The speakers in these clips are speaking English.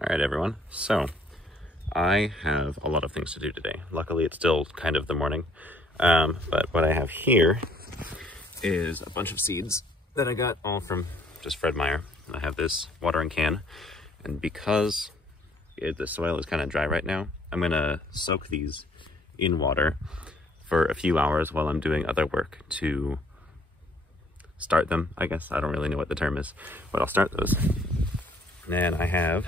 All right, everyone. So I have a lot of things to do today. Luckily, it's still kind of the morning. But what I have here is a bunch of seeds that I got all from just Fred Meyer. I have this watering can, and because the soil is kind of dry right now, I'm gonna soak these in water for a few hours while I'm doing other work to start them, I guess. I don't really know what the term is, but I'll start those. And then I have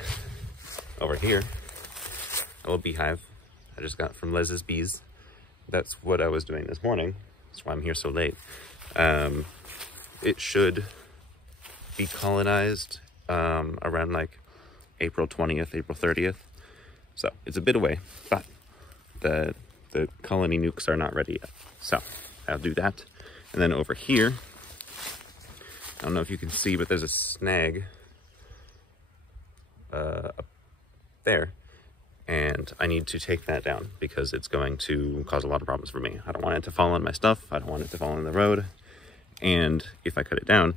over here a little beehive I just got from Liz's Bees. That's what I was doing this morning. That's why I'm here so late. It should be colonized around like April 20th, April 30th. So it's a bit away, but the colony nukes are not ready yet. So I'll do that. And then over here, I don't know if you can see, but there's a snag up there. And I need to take that down because it's going to cause a lot of problems for me. I don't want it to fall on my stuff. I don't want it to fall on the road. And if I cut it down,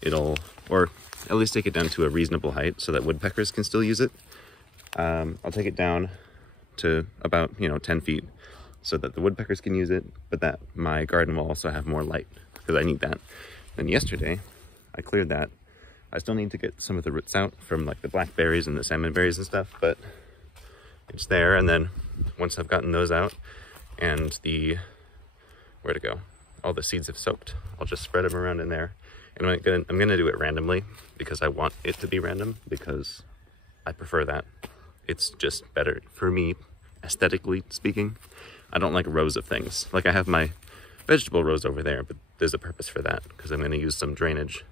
it'll, or at least take it down to a reasonable height so that woodpeckers can still use it. I'll take it down to about, 10 feet so that the woodpeckers can use it, but that my garden will also have more light because I need that. Then yesterday, I cleared that. I still need to get some of the roots out from like the blackberries and the salmon berries and stuff, but it's there. And then once I've gotten those out and where to go? All the seeds have soaked, I'll just spread them around in there. And I'm gonna do it randomly because I want it to be random because I prefer that. It's just better for me, aesthetically speaking. I don't like rows of things. Like I have my vegetable rows over there, but there's a purpose for that because I'm gonna use some drainage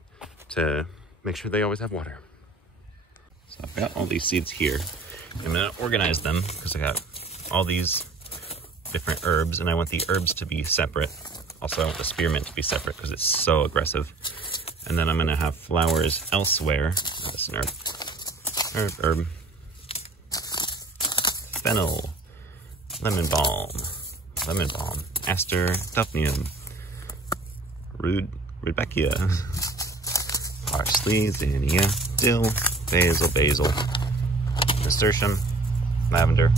to make sure they always have water. So I've got all these seeds here. I'm gonna organize them because I got all these different herbs and I want the herbs to be separate. Also, I want the spearmint to be separate because it's so aggressive. And then I'm gonna have flowers elsewhere. That's an herb. Fennel, lemon balm, aster, tuphnium, rudbeckia, parsley, zinnia, dill, basil, nasturtium, lavender,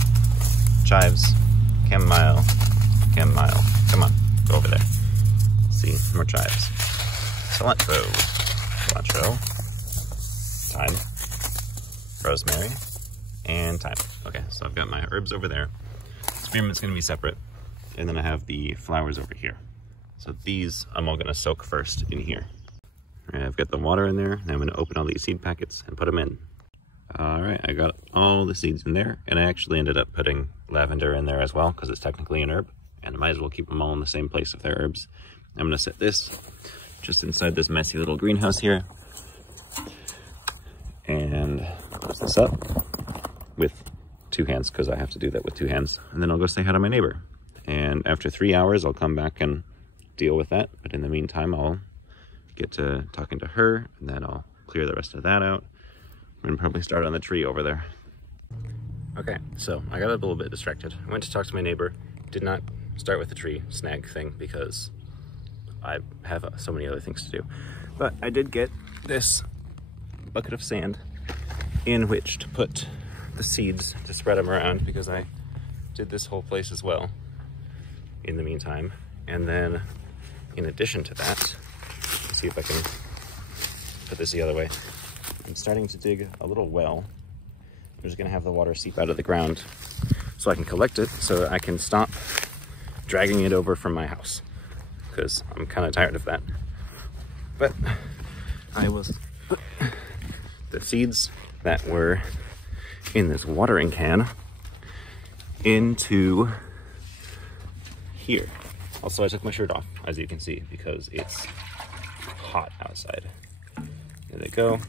chives, chamomile, come on, go over there. See, more chives. Cilantro, thyme, rosemary, and thyme. Okay, so I've got my herbs over there. Spearmint's gonna be separate. And then I have the flowers over here. So these I'm all gonna soak first in here. All right, I've got the water in there. Now I'm gonna open all these seed packets and put them in. All right, I got all the seeds in there. And I actually ended up putting lavender in there as well because it's technically an herb. And I might as well keep them all in the same place if they're herbs. I'm gonna set this just inside this messy little greenhouse here. And close this up with 2 hands because I have to do that with 2 hands. And then I'll go say hi to my neighbor. And after 3 hours, I'll come back and deal with that. But in the meantime, I'll get to talking to her and then I'll clear the rest of that out. I'm gonna probably start on the tree over there. Okay, so I got a little bit distracted. I went to talk to my neighbor, did not start with the tree snag thing because I have so many other things to do. But I did get this bucket of sand in which to put the seeds to spread them around because I did this whole place as well in the meantime. And then in addition to that, let's see if I can put this the other way. I'm starting to dig a little well. I'm just gonna have the water seep out of the ground so I can collect it so that I can stop dragging it over from my house because I'm kind of tired of that. But I will put the seeds that were in this watering can into here. Also, I took my shirt off, as you can see, because it's hot outside. There they go.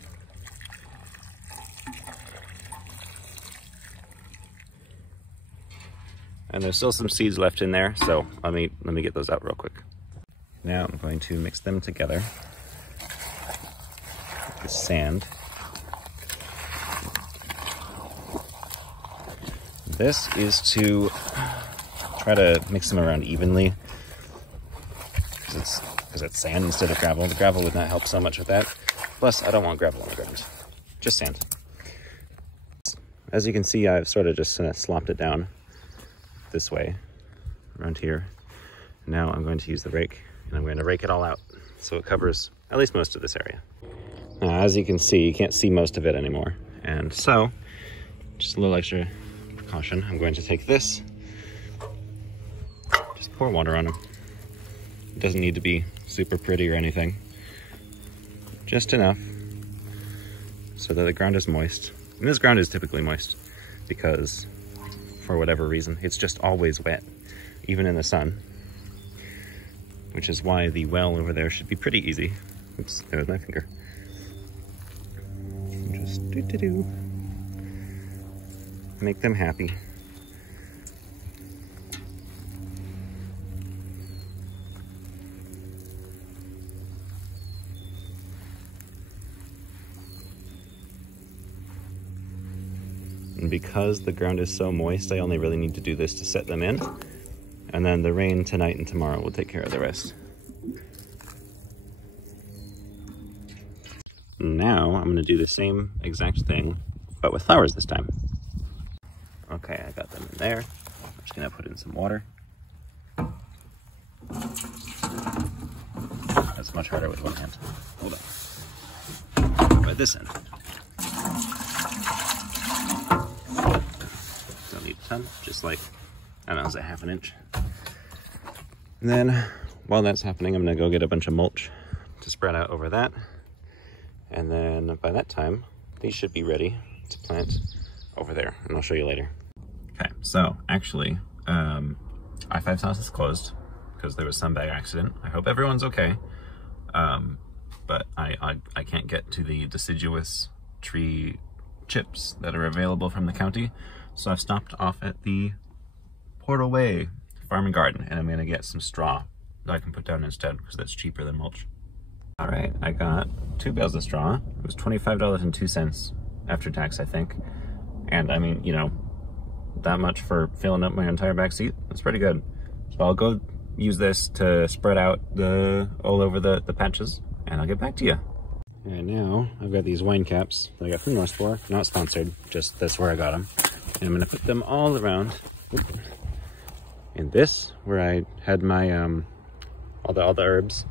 And there's still some seeds left in there, so let me get those out real quick. Now I'm going to mix them together with the sand. This is to try to mix them around evenly because it's sand instead of gravel. The gravel would not help so much with that. Plus, I don't want gravel on the ground, just sand. as you can see, I've sort of just slopped it down this way, around here. Now I'm going to use the rake, and I'm going to rake it all out so it covers at least most of this area. Now, as you can see, you can't see most of it anymore. And so, just a little extra precaution, I'm going to take this, just pour water on them. It doesn't need to be super pretty or anything. Just enough so that the ground is moist. And this ground is typically moist because, for whatever reason, it's just always wet, even in the sun. Which is why the well over there should be pretty easy. Oops, there was my finger. Just make them happy. And because the ground is so moist, I only really need to do this to set them in. And then the rain tonight and tomorrow will take care of the rest. Now I'm gonna do the same exact thing, but with flowers this time. Okay, I got them in there. I'm just gonna put in some water. That's much harder with one hand. Hold on. By this end. Don't need a ton, just like, I don't know, is it ½ inch? And then, while that's happening, I'm gonna go get a bunch of mulch to spread out over that. And then by that time, these should be ready to plant over there, and I'll show you later. Okay, so actually, I-5's house is closed because there was some bag accident. I hope everyone's okay, but I can't get to the deciduous tree chips that are available from the county, so I've stopped off at the Portal Way Farm and Garden, and I'm gonna get some straw that I can put down instead because that's cheaper than mulch. All right, I got 2 bales of straw. It was $25.02 after tax, I think. And I mean, you know, that much for filling up my entire back seat. That's pretty good. So I'll go use this to spread out all over the patches, and I'll get back to you. And now I've got these wine caps that I got from Northspore, not sponsored, just that's where I got them. And I'm gonna put them all around in this, where I had my, all the herbs,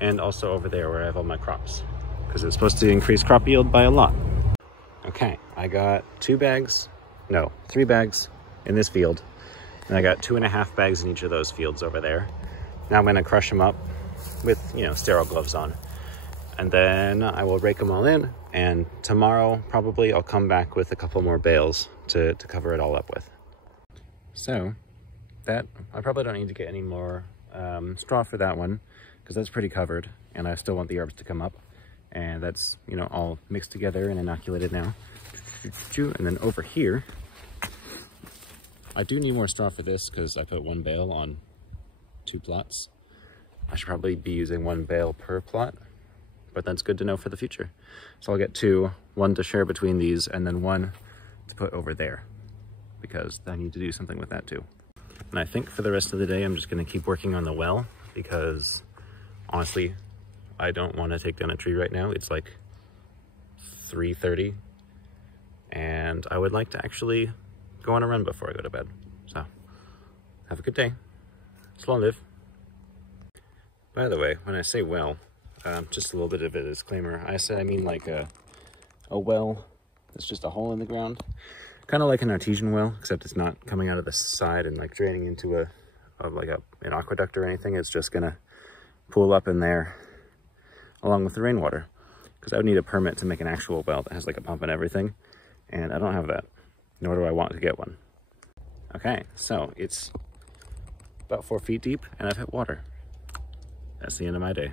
and also over there where I have all my crops, because it's supposed to increase crop yield by a lot. Okay, I got 3 bags in this field, and I got 2.5 bags in each of those fields over there. Now I'm gonna crush them up with, you know, sterile gloves on, and then I will rake them all in, and tomorrow probably I'll come back with a couple more bales to cover it all up with. So that, I probably don't need to get any more straw for that one, because that's pretty covered, and I still want the herbs to come up, and that's, you know, all mixed together and inoculated now. And then over here, I do need more straw for this because I put 1 bale on 2 plots. I should probably be using 1 bale per plot, but that's good to know for the future. So I'll get 2, 1 to share between these, and then 1 to put over there, because I need to do something with that too. And I think for the rest of the day, I'm just gonna keep working on the well, because honestly, I don't want to take down a tree right now. It's like 3:30, and I would like to actually go on a run before I go to bed. So, have a good day. Slow live. By the way, when I say well, just a little bit of a disclaimer. I mean like a well that's just a hole in the ground. Kind of like an artesian well, except it's not coming out of the side and like draining into an aqueduct or anything. It's just gonna pool up in there along with the rainwater, because I would need a permit to make an actual well that has like a pump and everything, and I don't have that, nor do I want to get one. Okay, so it's about 4 feet deep, and I've hit water. That's the end of my day.